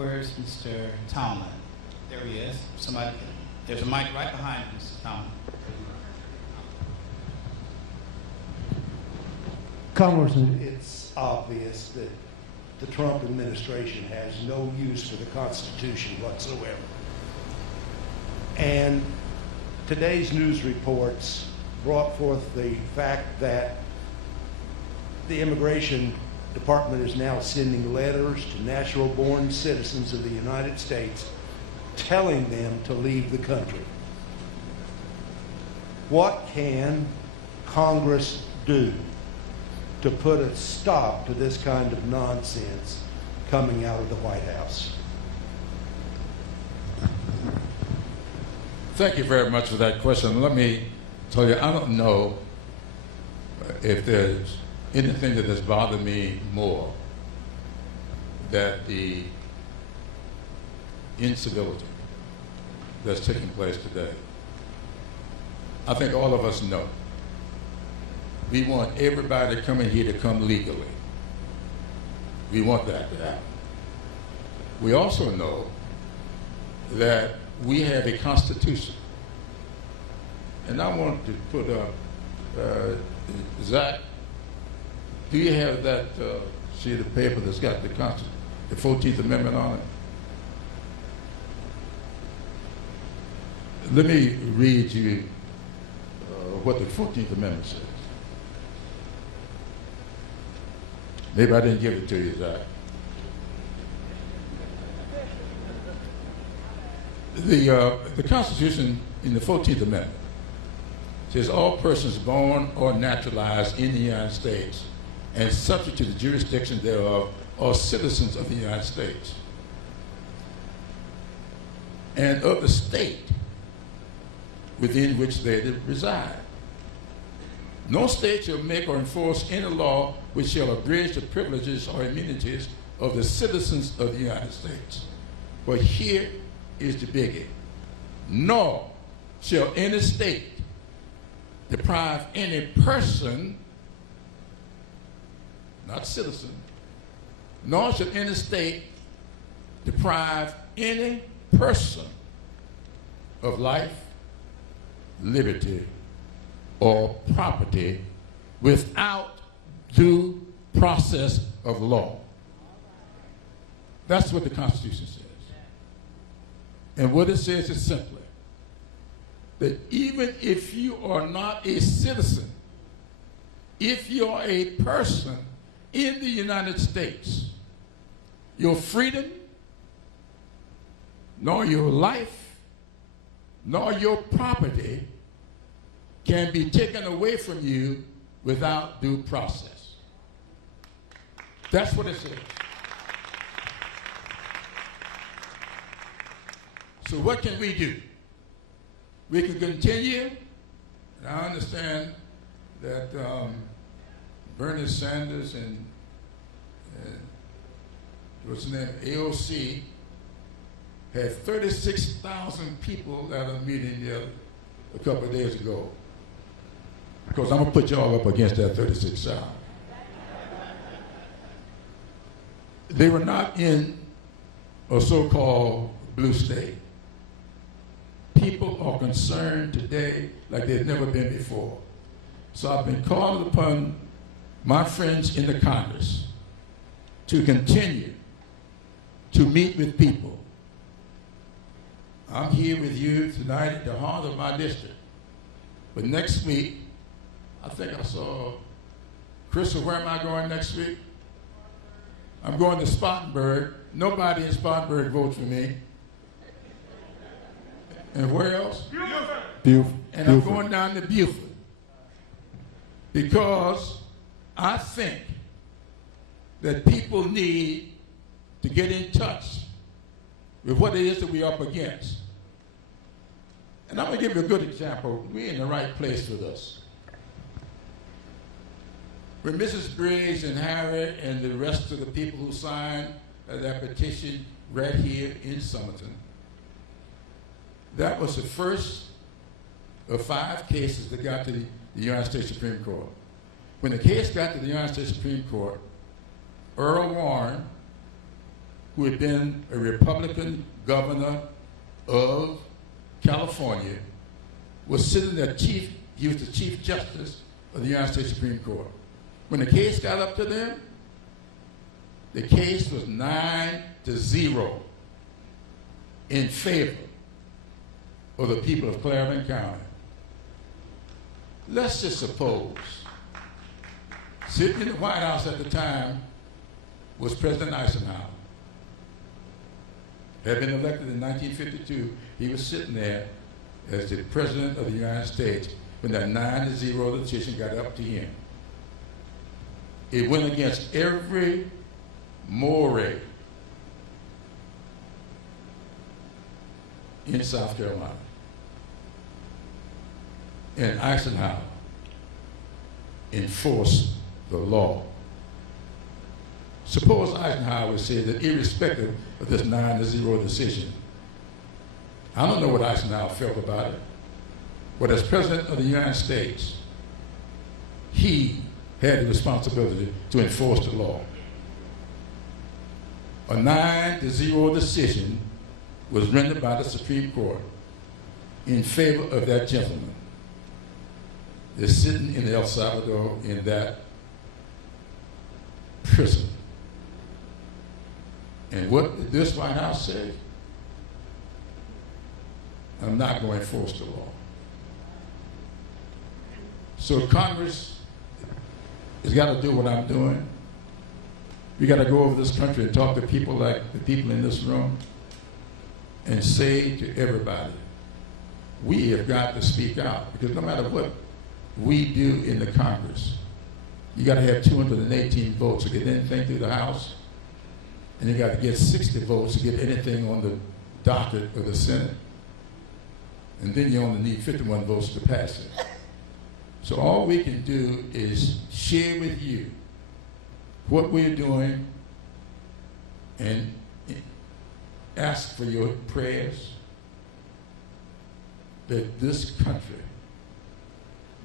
Where's Mr. Tomlin? There he is. Somebody, there's a mic right behind Mr. Tomlin. Congressman, it's obvious that the Trump administration has no use for the Constitution whatsoever. And today's news reports brought forth the fact that the Immigration Department is now sending letters to natural-born citizens of the United States telling them to leave the country. What can Congress do to put a stop to this kind of nonsense coming out of the White House? Thank you very much for that question. Let me tell you, I don't know if there's anything that has bothered me more than the incivility that's taking place today. I think all of us know we want everybody coming here to come legally. We want that to happen. We also know that we have a constitution. And I want to put up, Zach, do you have that sheet of paper that's got the 14th Amendment on it? Let me read you what the 14th Amendment says. Maybe I didn't give it to you, Zach. The Constitution in the 14th Amendment says all persons born or naturalized in the United States and subject to the jurisdiction thereof are citizens of the United States and of the state within which they reside. No state shall make or enforce any law which shall abridge the privileges or immunities of the citizens of the United States. But here is the biggie. Nor shall any state deprive any person, not citizen, nor shall any state deprive any person of life, liberty, or property without due process of law. That's what the Constitution says. And what it says is simply that even if you are not a citizen, if you're a person in the United States, your freedom, nor your life, nor your property can be taken away from you without due process. That's what it says. So what can we do? We can continue, and I understand that Bernie Sanders and what's the name, AOC, had 36,000 people at a meeting there a couple of days ago. Because I'm going to put y'all up against that 36,000. They were not in a so-called blue state. People are concerned today like they've never been before. So I've been called upon my friends in the Congress to continue to meet with people. I'm here with you tonight at the heart of my district. But next week, I think I saw, Crystal, where am I going next week? I'm going to Spartanburg. Nobody in Spartanburg votes for me. And where else? Beaufort. And I'm going down to Beaufort. Because I think that people need to get in touch with what it is that we're up against. And I'm going to give you a good example. We're in the right place for this. When Mrs. Briggs and Harry and the rest of the people who signed that petition right here in Somerton, that was the first of 5 cases that got to the United States Supreme Court. When the case got to the United States Supreme Court, Earl Warren, who had been a Republican governor of California, was sitting there he was the Chief Justice of the United States Supreme Court. When the case got up to them, the case was 9-0 in favor of the people of Clyburn County. Let's just suppose, sitting in the White House at the time was President Eisenhower. Had been elected in 1952. He was sitting there as the President of the United States when that 9-0 decision got up to him. It went against every moray in South Carolina. And Eisenhower enforced the law. Suppose Eisenhower said that irrespective of this 9-0 decision, I don't know what Eisenhower felt about it, but as President of the United States, he had the responsibility to enforce the law. A 9-0 decision was rendered by the Supreme Court in favor of that gentleman. They're sitting in El Salvador in that prison. And what did this White House say? I'm not going to enforce the law. So Congress has got to do what I'm doing. We got to go over this country and talk to people like the people in this room and say to everybody, we have got to speak out, because no matter what we do in the Congress, you got to have 218 votes to get anything through the House, and you got to get 60 votes to get anything on the docket of the Senate, and then you only need 51 votes to pass it. So all we can do is share with you what we're doing and ask for your prayers that this country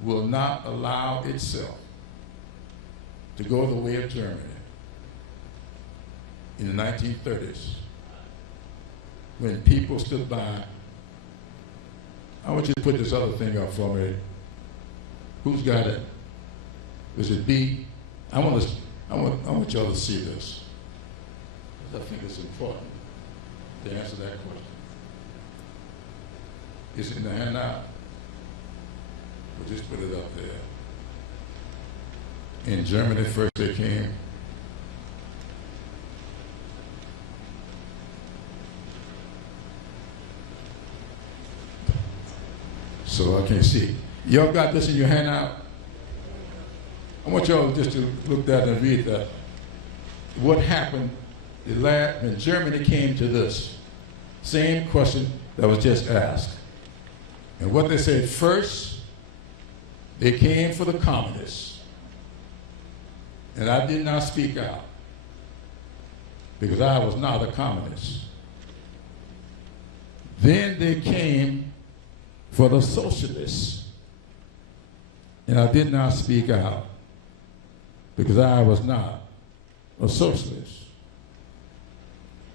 will not allow itself to go the way of Germany in the 1930s, when people stood by. I want you to put this other thing up for me. Who's got it? Is it B? I want y'all to see this, because I think it's important to answer that question. Is it in the handout? We'll just put it up there. In Germany, first they came. So I can't see. Y'all got this in your handout? I want y'all just to look at that and read that. What happened when Germany came to this same question that was just asked. And what they said, first, they came for the communists. And I did not speak out, because I was not a communist. Then they came for the socialists. And I did not speak out, because I was not a socialist.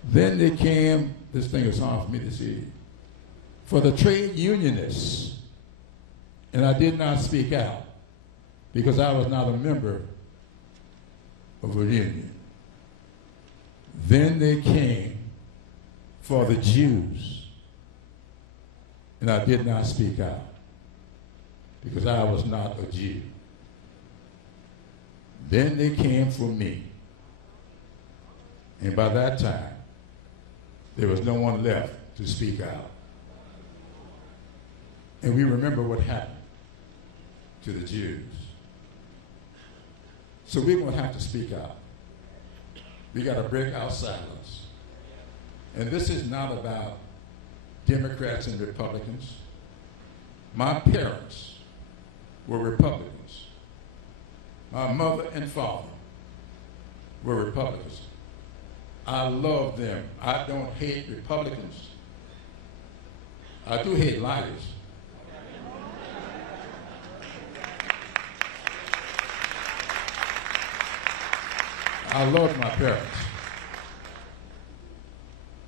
Then they came, this thing is hard for me to see, for the trade unionists. And I did not speak out, because I was not a member of a union. Then they came for the Jews. And I did not speak out, because I was not a Jew. Then they came for me. And by that time, there was no one left to speak out. And we remember what happened to the Jews. So we're going to have to speak out. We got to break our silence. And this is not about Democrats and Republicans. My parents were Republicans. My mother and father were Republicans. I love them. I don't hate Republicans. I do hate liars. I love my parents.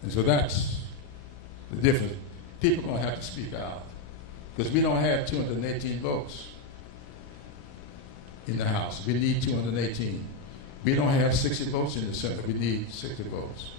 And so that's the difference. People are going to have to speak out because we don't have 218 votes in the House. We need 218. We don't have 60 votes in the Senate. We need 60 votes.